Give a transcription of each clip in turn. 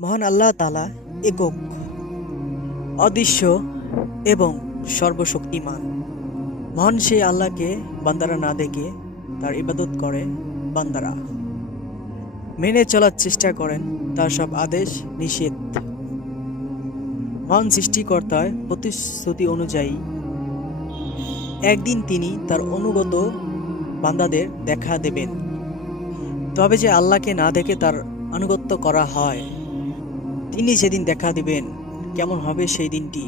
মহান আল্লাহ তালা একক, অদৃশ্য এবং সর্বশক্তিমান। মহান সেই আল্লাহকে বান্দারা না দেখে তার ইবাদত করে বান্দারা। মেনে চলার চেষ্টা করেন তার সব আদেশ নিষেধ। মহান সৃষ্টিকর্তার প্রতিশ্রুতি অনুযায়ী একদিন তিনি তার অনুগত বান্দাদের দেখা দেবেন। তবে যে আল্লাহকে না দেখে তার আনুগত্য করা হয় তিনি সেদিন দেখা দিবেন কেমন হবে সেই দিনটি।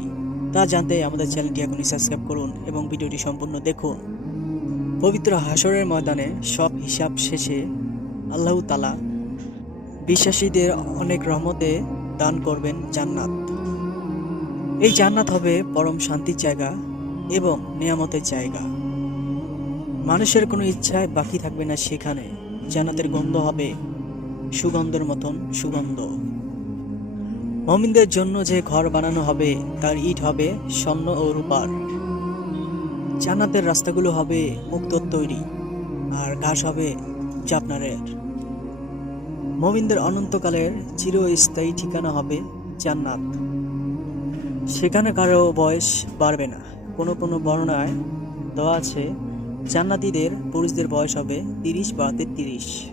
তা জানতে আমাদের চ্যানেলটি এখনই সাবস্ক্রাইব করুন এবং ভিডিওটি সম্পূর্ণ দেখুন। পবিত্র হাসরের ময়দানে সব হিসাব শেষে আল্লাহ তালা বিশ্বাসীদের অনেক রহমতে দান করবেন জান্নাত। এই জান্নাত হবে পরম শান্তির জায়গা এবং নিয়ামতের জায়গা। মানুষের কোনো ইচ্ছায় বাকি থাকবে না সেখানে। জান্নাতের গন্ধ হবে সুগন্ধের মতন সুগন্ধ। মমিনদের জন্য যে ঘর বানানো হবে, তার ইট হবে স্বর্ণ ও রূপার। জান্নাতের রাস্তাগুলো হবে মুক্তোর তৈরি, আর ঘাস হবে জাপনারের মমিনদের অনন্তকালের চিরস্থায়ী ঠিকানা হবে জান্নাত। সেখানে কারও বয়স বাড়বে না। কোনো কোনো বর্ণায় দেওয়া আছে, জান্নাতীদের পুরুষদের বয়স হবে তিরিশ বা তেত্রিশ।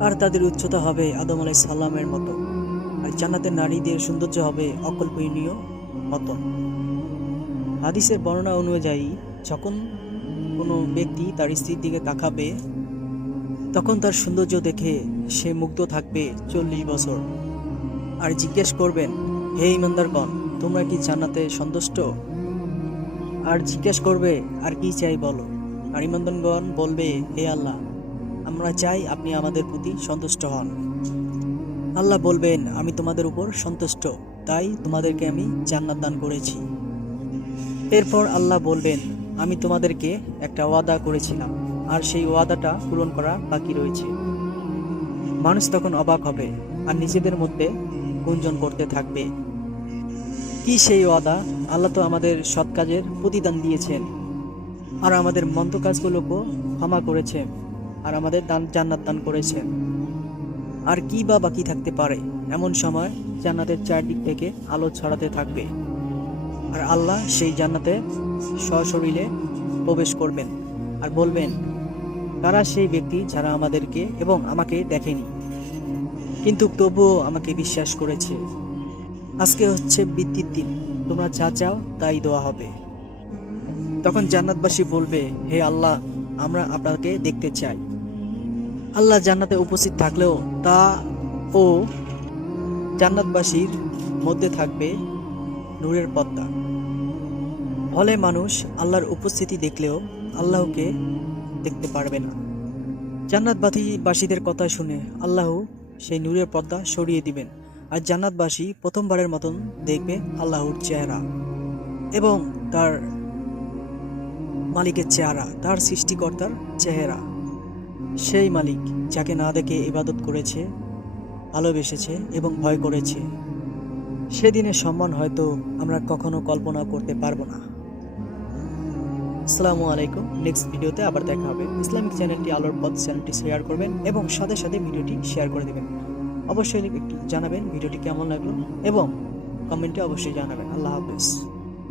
আর তাদের উচ্চতা হবে আদম আলাই সাল্লামের মতো। আর জান্নাতের নারীদের সৌন্দর্য হবে অকল্পনীয় মতো। হাদিসের বর্ণনা অনুযায়ী, যখন কোনো ব্যক্তি তার স্ত্রীর দিকে তাকাবে, তখন তার সৌন্দর্য দেখে সে মুগ্ধ থাকবে চল্লিশ বছর। আর জিজ্ঞেস করবেন, হে ইমানদারগণ তোমরা কি জান্নাতে সন্তুষ্ট? আর জিজ্ঞেস করবে, আর কি চাই বলো? আর ইমানদারগণ বলবে, হে আল্লাহ, আমরা চাই আপনি আমাদের প্রতি সন্তুষ্ট হন। আল্লাহ বলবেন, আমি তোমাদের উপর সন্তুষ্ট, তাই তোমাদেরকে আমি জান্নাত দান করেছি। এরপর আল্লাহ বলবেন, আমি তোমাদেরকে একটা ওয়াদা করেছিলাম, আর সেই ওয়াদাটা পূরণ করা বাকি রয়েছে। মানুষ তখন অবাক হবে, আর নিজেদের মধ্যে গুঞ্জন করতে থাকবে। কি সেই ওয়াদা? আল্লাহ তো আমাদের সৎ কাজের প্রতিদান দিয়েছেন, আর আমাদের মন্দ কাজগুলোকেও ক্ষমা করেছেন, আর আমাদের দান জান্নাত দান করেছেন। আর কি বা বাকি থাকতে পারে এমন সময় জান্নাতের চারদিক থেকে আলো ছড়াতে থাকবে। আর আল্লাহ সেই জান্নাতে সশরীরে প্রবেশ করবেন আর বলবেন, তারা সেই ব্যক্তি যারা আমাদেরকে এবং আমাকে দেখেনি। কিন্তু তবুও আমাকে বিশ্বাস করেছে। আজকে হচ্ছে বৃত্তির দিন। তোমরা যা চাও তাই দেওয়া হবে। তখন জান্নাতবাসী বলবে, হে আল্লাহ, আমরা আপনাকে দেখতে চাই। আল্লাহ জান্নাতে উপস্থিত থাকলেও তা ও জান্নাতবাসীর মধ্যে থাকবে নূরের পদ্মা। ফলে মানুষ আল্লাহর উপস্থিতি দেখলেও আল্লাহকে দেখতে পারবে না। জান্নাতবাসীবাসীদের কথা শুনে আল্লাহ সেই নূরের পর্দা সরিয়ে দিবেন আর জান্নাতবাসী প্রথমবারের মতন দেখবে আল্লাহর চেহারা এবং তার মালিকের চেহারা, তার সৃষ্টিকর্তার চেহারা। সেই মালিক যাকে না দেখে ইবাদত করেছে, ভালোবেসেছে এবং ভয় করেছে। সেদিনের সম্মান হয়তো আমরা কখনো কল্পনা করতে পারব না। আসসালামু আলাইকুম। নেক্সট ভিডিওতে আবার দেখা হবে। ইসলামিক চ্যানেলটি আলোর পথ চ্যানেলটি শেয়ার করবেন এবং সাথে সাথে ভিডিওটি শেয়ার করে দেবেন। অবশ্যই একটু জানাবেন ভিডিওটি কেমন লাগল এবং কমেন্টে অবশ্যই জানাবেন। আল্লাহ হাফেজ।